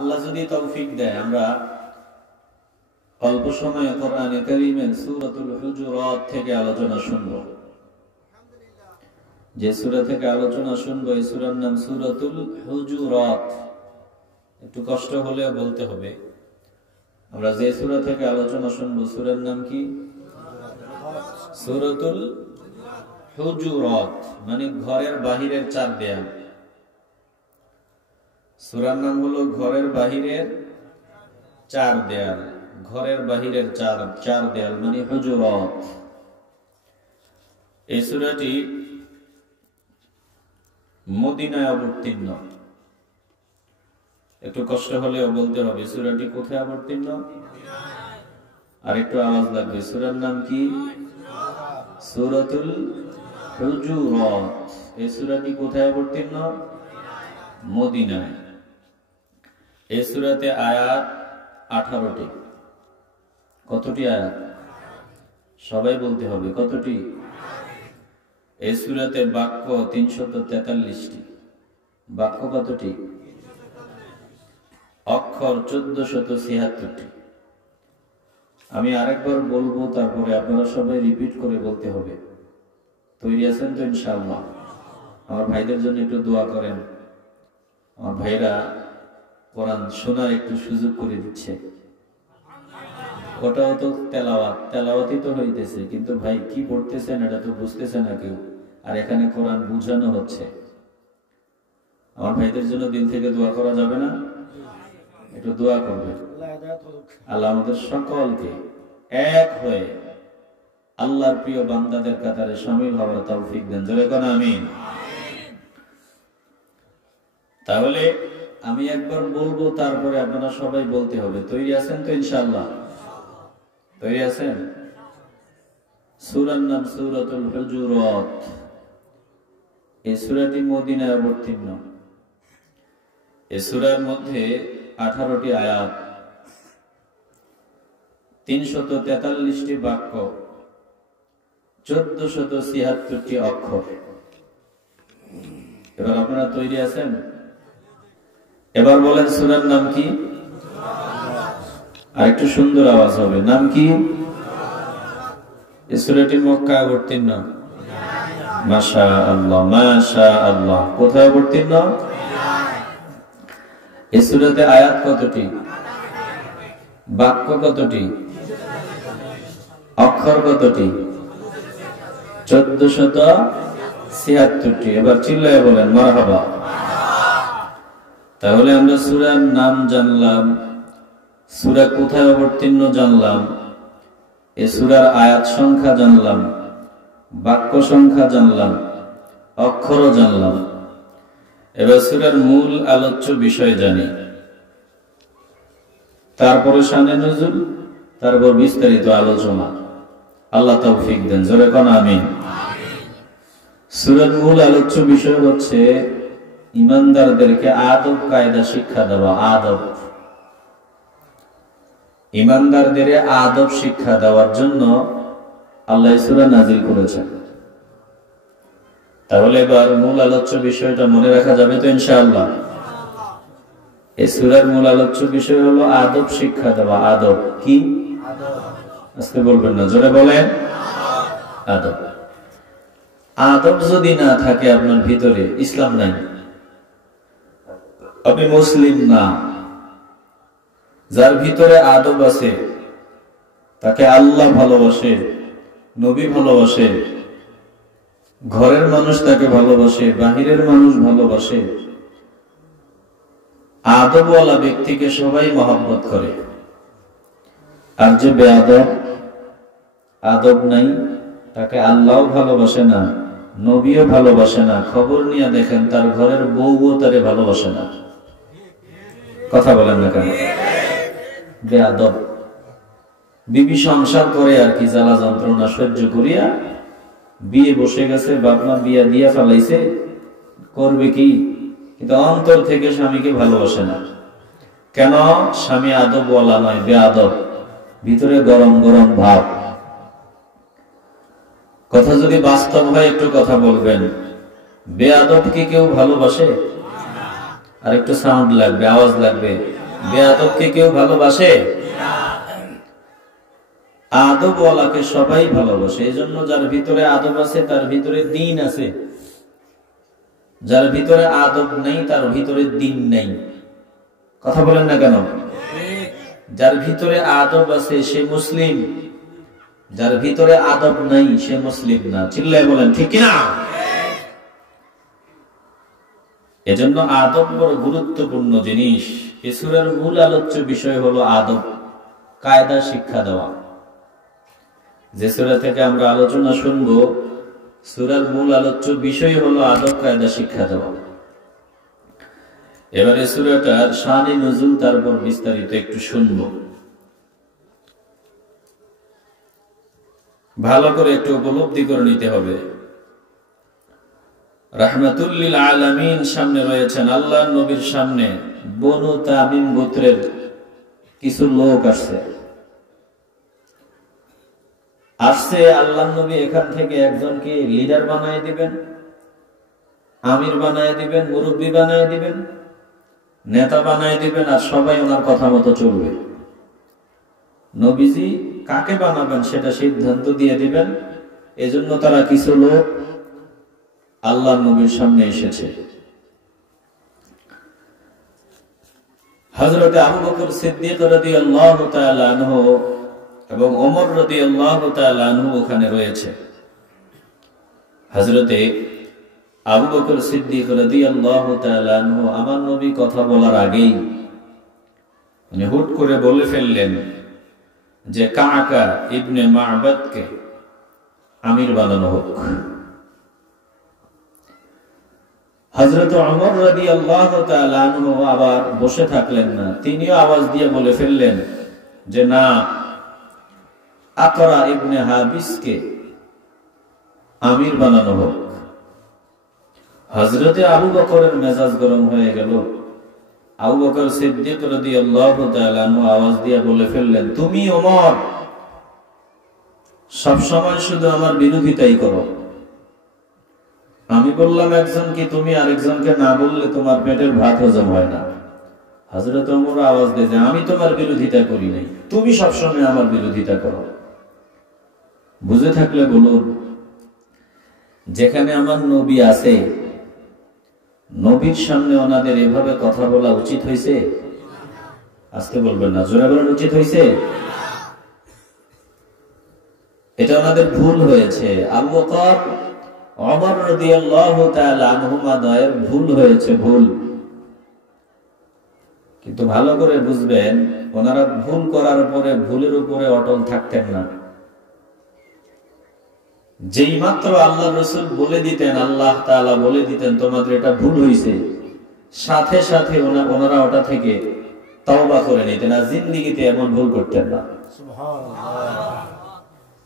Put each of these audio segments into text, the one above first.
আল্লাহ যদি তৌফিক দেয় আমরা অল্প সময়ে কোরআনে কারীমের সূরাতুল হুজুরাত থেকে আলোচনা শুনব। যে সূরা থেকে আলোচনা শুনব এই সূরার নাম সূরাতুল হুজুরাত। একটু কষ্ট হলেও বলতে হবে, আমরা যে সূরা থেকে আলোচনা শুনব সূরার নাম কি? সূরাতুল হুজুরাত, মানে ঘরের বাহিরের চার দেয়াল। সূরার নাম হলো ঘরের বাহিরের চার দেয়াল। ঘরের বাহিরের চার দেয়াল মানে হুজুরাত। এই সূরাটি মদিনায় অবতীর্ণ। একটু কষ্ট হলেও বলতে হবে সূরাটি কোথায় অবতীর্ণ? আর একটু আওয়াজ লাগবে। সূরার নাম কি? সূরাতুল হুজুরাত। এই সূরাটি কোথায় অবতীর্ণ? মদিনায়। এই সূরাতে আয়াত 18টি। কতটি আয়াত? সবাই বলতে হবে কতটি? এই সূরাতে বাক্য 343টি। বাক্য কতটি? অক্ষর 1476টি। আমি আরেকবার বলবো, তারপরে আপনারা সবাই রিপিট করে বলতে হবে। তৈরি আছেন তো ইনশাআল্লাহ? আমার ভাইদের জন্য একটু দোয়া করেন। আমার ভাইরা কোরআন শোনার একটু সুযোগ করে দিচ্ছে। ওটাও তো তেলাওয়াতই তো হইতেছে, কিন্তু ভাই কি পড়তেছেন এটা তো বুঝতেছে না কেউ, আর এখানে কোরআন বুঝানো হচ্ছে। আমার ভাইদের জন্য দিল থেকে দোয়া করা যাবে না? একটু দোয়া করবেন। আল্লাহ আমাদের সকলকে এক হয়ে আল্লাহর প্রিয় বান্দাদের কাতারে শামিল হওয়ার তৌফিক দেন। জোরে কোন আমিন। তাহলে আমি একবার বলবো, তারপরে আপনারা সবাই বলতে হবে। তৈরি আছেন তো ইনশাআল্লাহ? তৈরি আছেন? সূরার নাম সূরাতুল হুজুরাত। এই সূরাটি মদিনায় অবতীর্ণ। এই সূরার মধ্যে 18টি আয়াত, 343টি বাক্য, 1476টি অক্ষর। এবার আপনারা তৈরি আছেন? এবার বলেন সূরার নাম কি? আর একটু সুন্দর আওয়াজ হবে। নাম কি? এই সূরাটি মক্কায় অবতীর্ণ। মাশাআল্লাহ মাশাআল্লাহ। কোথায় অবতীর্ণ? এই সূরাতে আয়াত কতটি? বাক্য কতটি? অক্ষর কতটি? 1476টি। এবার চিল্লায়ে বলেন মারহাবা। তাহলে আমরা সূরার নাম জানলাম, সূরা কোথায় অবতীর্ণ জানলাম, এই সূরার আয়াত সংখ্যা জানলাম, বাক্য সংখ্যা জানলাম, অক্ষরও জানলাম। এবার সূরার মূল আলোচ্য বিষয় জানি, তারপরে শানে নুজুল, তারপর বিস্তারিত আলোচনা। আল্লাহ তৌফিক দেন। জোরে কোন আমিন। সূরার মূল আলোচ্য বিষয় হচ্ছে ঈমানদারদেরকে আদব কায়দা শিক্ষা দেওয়া। আদব, ঈমানদারদের আদব শিক্ষা দেওয়ার জন্য আল্লাহ সূরা নাযিল করেছেন। তাহলে এবার মূল আলোচ্য বিষয়টা মনে রাখা যাবে তো ইনশাআল্লাহ? এই সূরার মূল আলোচ্য বিষয় হলো আদব শিক্ষা দেওয়া। আদব কি? আজকে বলবেন না, জোরে বলেন আদব। আদব যদি না থাকে আপনার ভিতরে, ইসলাম নাই, আপনি মুসলিম না। যার ভিতরে আদব আছে তাকে আল্লাহ ভালোবাসে, নবী ভালোবাসে, ঘরের মানুষ তাকে ভালোবাসে, বাহিরের মানুষ ভালোবাসে। আদবওয়ালা ব্যক্তিকে সবাই মহব্বত করে। আর যে বেআদব, আদব নাই, তাকে আল্লাহও ভালোবাসে না, নবীও ভালোবাসে না। খবর নিয়ে দেখেন তার ঘরের বউও তারে ভালোবাসে না। কথা বলেন না কেন? বেআদব। বিবি সংসার করে আর কি, জ্বালা যন্ত্রণা সহ্য করিয়া বিয়ে বসে গেছে, বাপমা বিয়া দিয়া ফেলাইছে, করবে কি? কিন্তু অন্তর থেকে স্বামীকে ভালোবাসে না। কেন? স্বামী আদবওয়ালা নয়, বেআদব। ভিতরে গরম গরম ভাব। কথা যদি বাস্তব হয় একটু কথা বলবেন। বেয়াদবকে কেউ ভালোবাসে? আর একটু সাউন্ড লাগবে, আওয়াজ লাগবে। বেয়াদবকে কেউ ভালোবাসে? আদবওয়ালাকে সবাই ভালোবাসে। এই জন্য যার ভিতরে আদব আছে তার ভিতরে দ্বীন আছে, যার ভিতরে আদব নেই তার ভিতরে দ্বীন নেই। কথা বলেন না কেন? যার ভিতরে আদব আছে সে মুসলিম, যার ভিতরে আদব নাই সে মুসলিম না। চিল্লায় বলেন ঠিক কিনা? এজন্য আদব বড় গুরুত্বপূর্ণ জিনিস। এই সূরার মূল আলোচ্য বিষয় হলো আদব, কায়দা শিক্ষা দেওয়া। যে সূরা থেকে আমরা আলোচনা শুনবো, সূরার মূল আলোচ্য বিষয় হলো আদব কায়দা শিক্ষা দেওয়া। এবারে সূরাটার শানে নুজুল তারপর বিস্তারিত একটু শুনবো, ভালো করে একটু উপলব্ধি করে নিতে হবে। রাহমাতুল লিল আলামিন সামনে রয়েছেন, আল্লাহর নবীর সামনে বনু তামিম গোত্রের কিছু লোক আসছে। আল্লাহর নবী এখান থেকে একজনকে লিডার বানায় দিবেন, আমির বানায় দিবেন, মুরব্বী বানায় দিবেন, নেতা বানায় দিবেন, আর সবাই ওনার কথা মতো চলবে। নবীজি কাকে বানাবেন সেটা সিদ্ধান্ত দিয়ে দিবেন। এজন্য তারা কিছু লোক আল্লাহর নবীর সামনে এসেছে। হযরত আবু বকর সিদ্দিক রাদিয়াল্লাহু তাআলা আনহু এবং ওমর রাদিয়াল্লাহু তাআলা আনহু ওখানে রয়েছে। হযরতে আবু বকর সিদ্দিক রাদিয়াল্লাহু তাআলা আনহু আমার নবী কথা বলার আগেই উনি হুট করে বলে ফেললেন যে কাকা ইবনে মা'বাদকে আমির বানানো হোক। হযরত ওমর রাদিয়াল্লাহু তাআলা আনহু আবার বসে থাকলেন না, তিনিও আওয়াজ দিয়ে বলে ফেললেন যে না, আকরা ইবনে হাবিসকে আমির বানানো হোক। হযরতে আবু বকরের মেজাজ গরম হয়ে গেল। আবু বকর সিদ্দিক রাদিয়াল্লাহু তাআলা আনহু আওয়াজ দিয়ে বলে ফেললেন, তুমি ওমর সব সময় শুধু আমার বিরোধিতাই করো। আমি বললাম একজনকে তুমি আরেকজনকে না বললে তোমার পেটের ভাত হজম হয় না। হযরত ওমর আওয়াজ দিয়ে যে আমি তোমার বিরোধিতা করি নাই, তুমি সবসময় আমার বিরোধিতা করো। বুঝে থাকলে বলুন, যেখানে আমার নবী আছে, নবীর সামনে ওনাদের এভাবে কথা বলা উচিত হয়েছে? আজকে বলবেন না, জোরে বলেন উচিত হয়েছে? এটা ওনাদের ভুল হয়েছে। আবু বকর ওমর রাদিয়াল্লাহু তাআলা আনহুমা দয়ের ভুল হয়েছে, ভুল। কিন্তু ভালো করে বুঝবেন, ওনারা ভুল করার পরে ভুলের উপরে অটল থাকতেন না। যেই মাত্র আল্লাহ রাসূল বলে দিতেন, আল্লাহ তাআলা বলে দিতেন তোমাদের এটা ভুল হয়েছে, সাথে সাথে ওনারা ওটা থেকে তওবা করে নিতেন, আর জিন্দেগিতে এমন ভুল করতেন না। সুবহানাল্লাহ।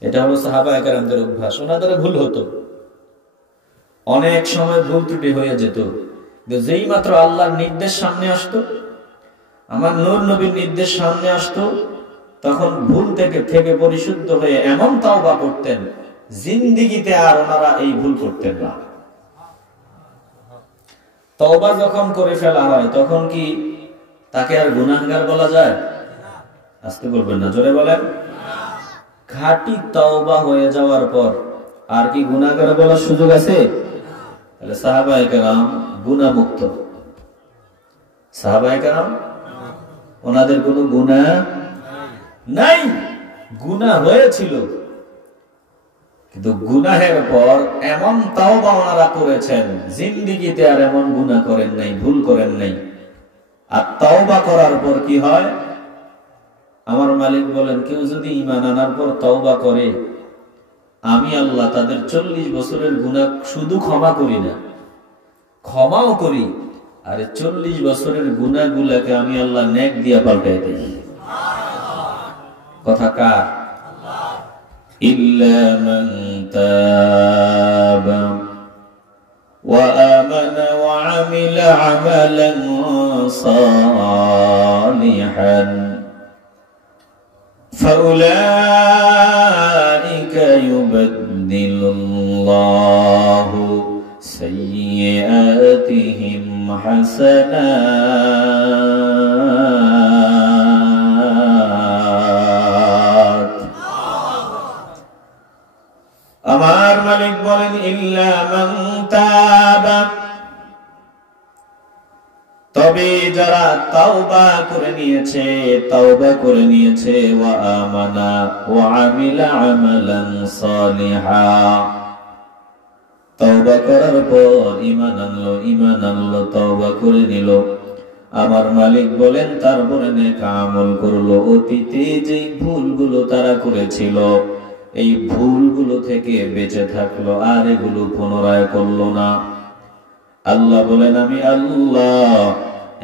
এটা হলো সাহাবায়ে কেরামদের অভ্যাস। ওনাদের ভুল হতো, অনেক সময় ভুল ত্রুটি হয়ে যেত, যেই মাত্র আল্লাহর নির্দেশ সামনে আসতো, আমার নূর নবীর নির্দেশ সামনে আসতো, তখন ভুল থেকে পরিশুদ্ধ হয়ে এমন তওবা করতেন, জিন্দেগিতে আর ওনারা এই ভুল করতেন না। তওবা যখন করে ফেলা হয় তখন কি তাকে আর গুনাহগার বলা যায়? আস্তে বলবেন না, জোরে বলেন। খাঁটি তওবা হয়ে যাওয়ার পর আর কি গুনাহগার বলার সুযোগ আছে? তাহলে সাহাবায়ে কেরাম গুনাহমুক্ত। সাহাবায়ে কেরাম ওনাদের কোনো গুনাহ নাই। গুনাহ হয়েছিল, কিন্তু গুনাহের পর এমন তাওবা ওনারা করেছেন, জিন্দেগিতে আর এমন গুনাহ করেন নাই, ভুল করেন নাই। আর তাওবা করার পর কি হয়? আমার মালিক বলেন, কেউ যদি ঈমান আনার পর তাওবা করে, আমি আল্লাহ তাদের 40 বছরের গুনাহ শুধু ক্ষমা করি না, ক্ষমাও করি, আর 40 বছরের গুনাহগুলোকে আমি আল্লাহ নেক দিয়া পাল্টাই দেই। কথা কার? ইল্লা মান তাবা ওয়া আমানা ওয়া আমিলা আমালান সালিহান ফাউলাইকা ইউবাদদিলুল্লাহু সাইয়্যাতিহিম হাসানাত তাওবা করে নিয়েছে, তাওবা করে নিয়েছে, ওয়া আমানা ওয়া আমিলা আমালান সালিহা, তাওবা করার পর ঈমান আনলো, তাওবা করে নিল। আমার মালিক বলেন তারপরে নেক আমল করলো। অতীতে যে ভুলগুলো তারা করেছিল এই ভুলগুলো থেকে বেঁচে থাকলো, আর এগুলো পুনরায় করলো না। আল্লাহ বলেন আমি আল্লাহ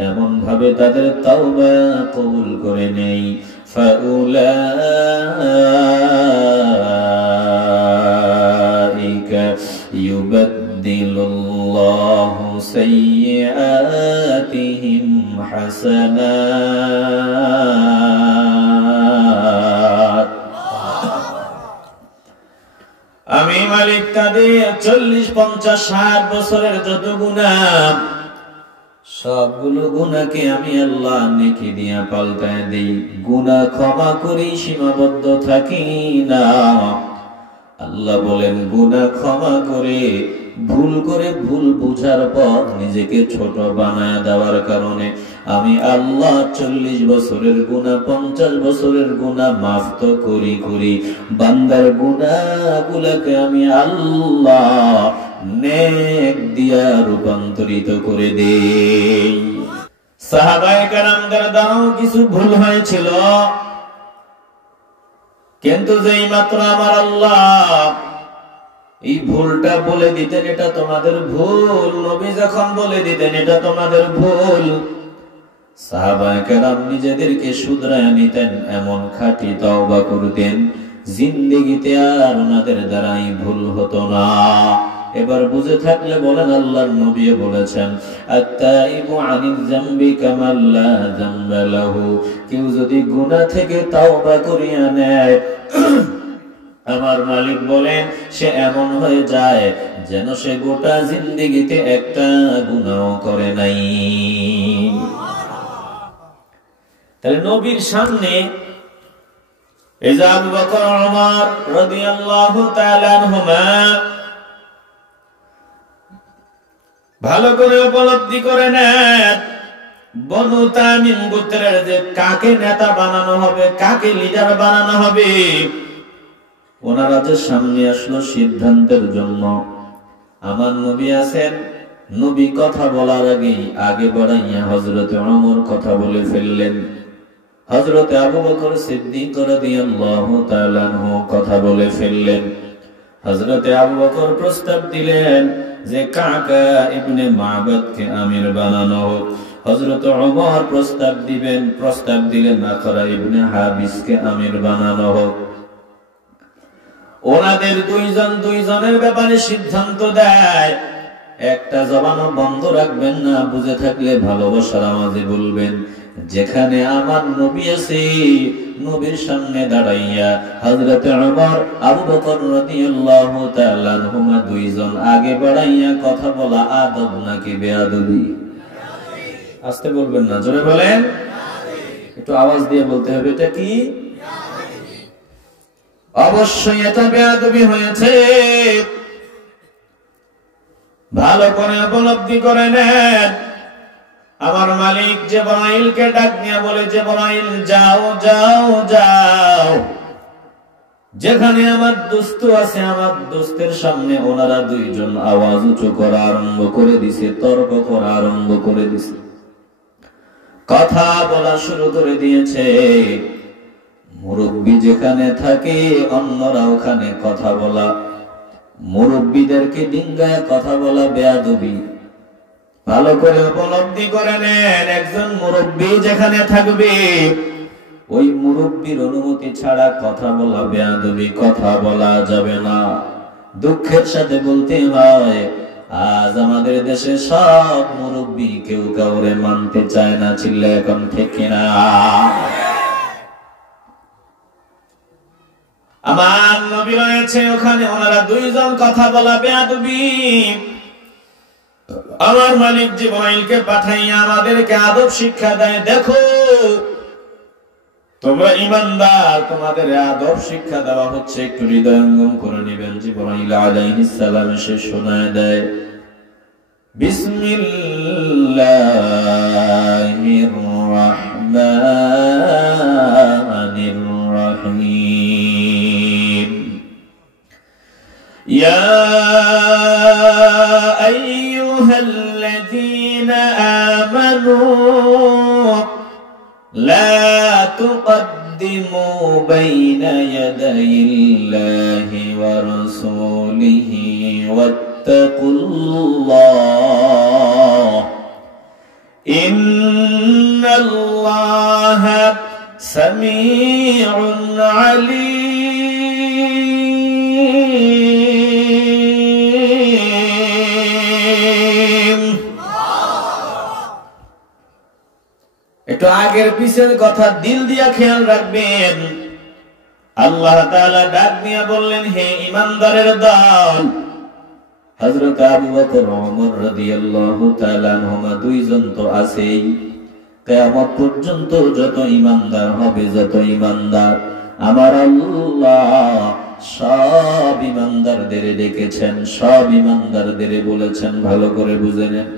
এমন ভাবে তাদের তাওবা কবুল করে নেই। ফাউলাইকা ইউবাদদিলুল্লাহু সাইয়্যাতিহিম হাসানাত। আমি মালিক তাদের 40, 50, 60 বছরের যত গুনাহ সবগুলো গুনাহকে আমি আল্লাহ নেকি দিয়া পাল্টায় দেই। গুনাহ ক্ষমা করি, সীমাবদ্ধ থাকি না। আল্লাহ বলেন গুনাহ ক্ষমা করে ভুল বুঝার পর নিজেকে ছোট বানায় দেওয়ার কারণে আমি আল্লাহ 40 বছরের গুনাহ, 50 বছরের গুনাহ মাফ তো করি, বান্দার গুনাহগুলোকে আমি আল্লাহ নেক দিয়া রূপান্তরিত করে দেই। সাহাবায়ে কেরামদের দ্বারাও কিছু ভুল হয়েছিল, কিন্তু যেই মাত্র আমার আল্লাহ এই ভুলটা বলে দিতেন এটা তোমাদের ভুল, নবী যখন বলে দিতেন এটা তোমাদের ভুল, সাহাবায়ে কেরাম নিজেদেরকে শুধরায় নিতেন, এমন খাঁটি তওবা করতেন, জিন্দেগিতে আর ওনাদের দ্বারাই ভুল হতো না। এবার বুঝে থাকলে বলেন আল্লাহর নবী বলেছেন আত-তাইবু আনিজ যামবি কামা লা যামবা লাহু, কেউ যদি গুনাহ থেকে তওবা করিয়া নেয় আমার মালিক বলেন সে এমন হয়ে যায় যেন সে গোটা জিন্দেগিতে একটা গুনাহ করে নাই। তাহলে নবীর সামনে এই যে আবু বকর ওমর রাদিয়াল্লাহু তাআলা আনহুমা ভালো করে উপলব্ধি করে নেন বনু তামিম গোত্রের যে কাকে নেতা বানানো হবে, কাকে লিডার বানানো হবে, ওনারা যে সামনে আসলো সিদ্ধান্তের জন্য। আমার নবী আছেন, নবী কথা বলার আগে বাড়াইয়া হযরতে ওমর কথা বলে ফেললেন। হযরতে আবু বকর সিদ্দিক রাদিয়াল্লাহু তাআলা আনহু কথা বলে ফেললেন। হযরতে আবু বকর প্রস্তাব দিলেন যে কাকা ইবনে মাবাদকে আমির বানানো হোক। হযরত ওমর প্রস্তাব দিলেন আকরা ইবনে হাবিসকে আমির বানানো হোক। ওনাদের দুইজনের ব্যাপারে সিদ্ধান্ত দেয়, একটা জবানও বন্ধ রাখবেন না, বুঝে থাকলে ভালোবাসার আওয়াজে বলবেন। যেখানে আমার নবী আছে নবীর সামনে দাঁড়াইয়া হযরত ওমর আবু বকর রাদিয়াল্লাহু তাআলা আনহুমা দুইজন আগে বাড়াইয়া কথা বলা আদব নাকি বেয়াদবি? আস্তে বলবেন না, জোরে বলেন, একটু আওয়াজ দিয়ে বলতে হবে এটা কি? অবশ্যই এটা বেয়াদবি হয়েছে। ভালো করে উপলব্ধি করে নেন। আমার মালিক জিবরাইলকে ডাক নিয়ে বলে জিবরাইল যাও যাও যাও, যেখানে আমার দোস্ত আছে আমার দোস্তের সামনে ওনারা দুইজন আওয়াজ উঁচু করা আরম্ভ করে দিছে, তর্ক করা আরম্ভ করে দিছে, কথা বলা শুরু করে দিয়েছে। মুরব্বী যেখানে থাকে অন্যরা ওখানে কথা বলা, মুরব্বীদেরকে ডিঙ্গায় কথা বলা বেয়াদবি। ভালো করে উপলব্ধি করে নেন, একজন মুরব্বী যেখানে থাকবে ওই মুরব্বীর অনুমতি ছাড়া কথা বলা বেয়াদবি, কথা বলা যাবে না। দুঃখের সাথে বলতে হয় আজ আমাদের দেশে সব মুরব্বী কেউ কাউরে মানতে চায় না, চিল্লা এখন ঠিক কিনা? আমার নবী রয়েছে ওখানে, ওনারা দুইজন কথা বলা বেয়াদবি। আমার মালিক জিবরাইলকে পাঠাইয়া আমাদেরকে আদব শিক্ষা দেয়, দেখো তোমরা ঈমানদার, তোমাদের আদব শিক্ষা দেওয়া হচ্ছে, একটু হৃদয়ঙ্গম করে নেবেন। জিবরাইল আলাইহিস সালাম এসে শোনায় দেয় বিসমিল্লাহির রহমানির রহিম। ইয়া আইয়ুহাল্লাযীনা আমানু লা তুকদ্দিমু বাইনা ইয়াদাইল্লাহি ওয়া রাসূলিহি ওয়াত্তাকুল্লাহ ইন্নাল্লাহা সামিউন আলীম। একটু আগের পিছের কথা দিল দিয়া খেয়াল রাখবেন। আল্লাহ তাআলা ডাক দিয়া বললেন, হে ঈমানদারের দল। হযরত আবু বকর ওমর রাদিয়াল্লাহু তাআলা আনহুমা দুইজন তো আছেই। কিয়ামত পর্যন্ত যত ঈমানদার হবে, যত ঈমানদার, আমার আল্লাহ সব ঈমানদারদের ডেকেছেন, সব ঈমানদারদের বলেছেন, ভালো করে বুঝে নেন।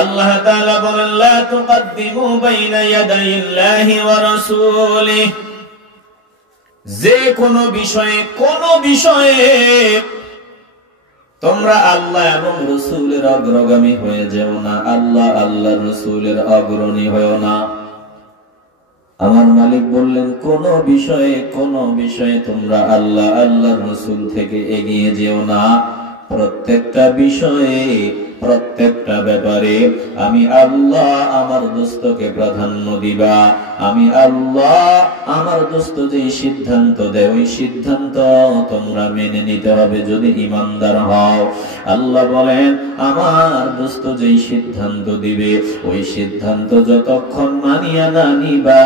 আল্লাহ তাআলা বলেন, লা তুকদ্দিমু বাইনা ইয়াদাইল্লাহি ওয়া রাসূলিহি। যে কোনো বিষয়ে তোমরা আল্লাহ এবং রাসূলের অগ্রগামী হয়ে যেও না, আল্লাহ আল্লাহর রাসূলের অগ্রণী হয়েও না। আমার মালিক বললেন, কোন বিষয়ে তোমরা আল্লাহ আল্লাহর রাসূল থেকে এগিয়ে যেও না। প্রত্যেকটা বিষয়ে, প্রত্যেকটা ব্যাপারে আমি আল্লাহ আমার দোস্তকে প্রাধান্য দিবা। আমি আল্লাহ আমার দোস্ত যেই সিদ্ধান্ত দেয়, ওই সিদ্ধান্ত তোমরা মেনে নিতে হবে যদি ঈমানদার হও। আল্লাহ বলেন, আমার দোস্ত যেই সিদ্ধান্ত দিবে, ওই সিদ্ধান্ত যতক্ষণ মানিয়া না নিবা,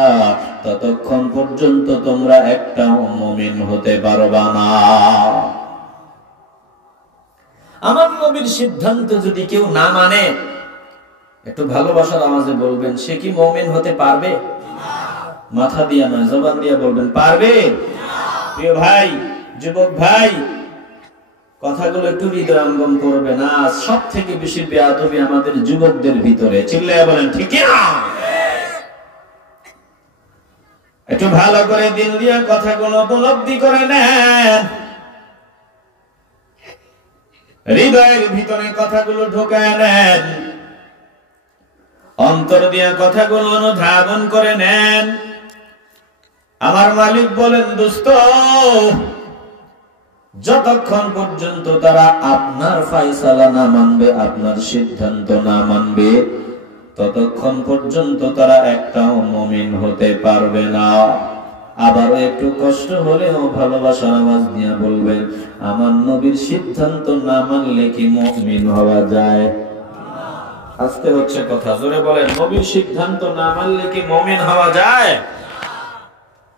ততক্ষণ পর্যন্ত তোমরা একটা মুমিন হতে পারবা না। আমার নবীর সিদ্ধান্ত যদি কেউ না মানে, একটু ভালোবাসার আওয়াজে বলবেন, সে কি মুমিন হতে পারবে? মাথা দিয়া নয়, জবান দিয়া বলবেন, পারবে? প্রিয় ভাই, যুবক ভাই, কথাগুলো একটু হৃদয়ঙ্গম করবে না। সব থেকে বেশি বেয়াদবি আমাদের যুবকদের ভিতরে। চিল্লায়া বলেন ঠিক না? একটু ভালো করে দিল দিয়ে কথাগুলো উপলব্ধি করে নেন। হৃদয়ের ভিতরে কথাগুলো ঢোকায় নেন, অন্তর দিয়ে কথাগুলো অনুধাবন করে নেন। আমার মালিক বলেন, দোস্ত, যতক্ষণ পর্যন্ত তারা আপনার ফয়সালা না মানবে, আপনার সিদ্ধান্ত না মানবে, ততক্ষণ পর্যন্ত তারা একটাও মুমিন হতে পারবে না। আবারও একটু কষ্ট হলেও ভালোবাসার আওয়াজ দিয়ে বলবেন, আমার নবীর সিদ্ধান্ত না মানলে কি মুমিন হওয়া যায়? আজকে হচ্ছে কথা, জোরে বলেন, নবীর সিদ্ধান্ত না মানলে কি মুমিন হওয়া যায়?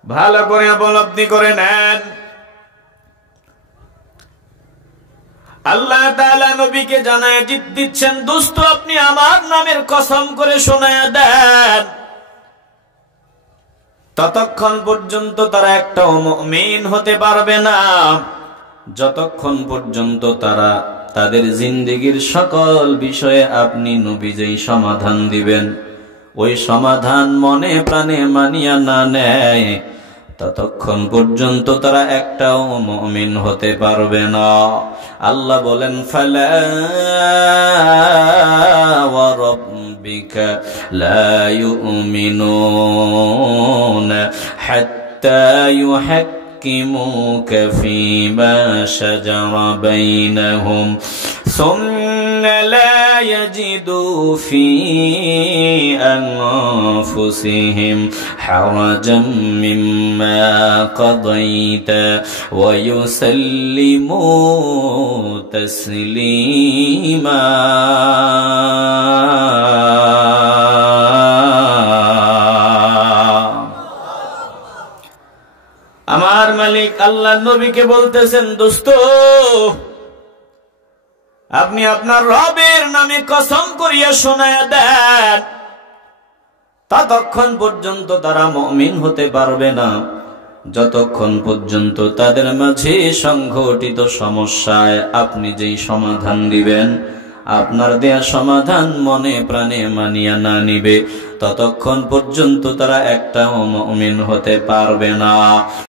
ভালো করে উপলব্ধি করে নেন। আল্লাহ তাআলা নবীকে জানায় দিচ্ছেন, দোস্ত, আপনি আমার নামের কসম করে শোনায়া দেন, ততক্ষণ পর্যন্ত তারা একটাও মুমিন হতে পারবে না, যতক্ষণ পর্যন্ত তারা তাদের জিন্দেগীর সকল বিষয়ে আপনি নবী যেই সমাধান দিবেন, ওই সমাধান মনে প্রাণে মানিয়া না নেয়, ততক্ষণ পর্যন্ত তারা একটাও মুমিন হতে পারবে না। আল্লাহ বলেন, ফালা ওয়া রাব্বিকা লা ইউমিনুনা হাত্তা يحكموك فيما شجر بينهم ثم لا يجدوا في أنفسهم حرجا مما قضيت ويسلموا تسليما আমার মালিক আল্লাহ নবীকে বলতেছেন, দোস্ত, আপনি আপনার রবের নামে কসম করিয়া শোনায়া দেন, ততক্ষণ পর্যন্ত তারা মুমিন হতে পারবে না, যতক্ষণ পর্যন্ত তাদের মাঝে সংঘটিত সমস্যায় আপনি যেই সমাধান দিবেন, আপনার দেয়া সমাধান মনে প্রাণে মানিয়া না নিবে, ততক্ষণ পর্যন্ত তারা একটাও মুমিন হতে পারবে না।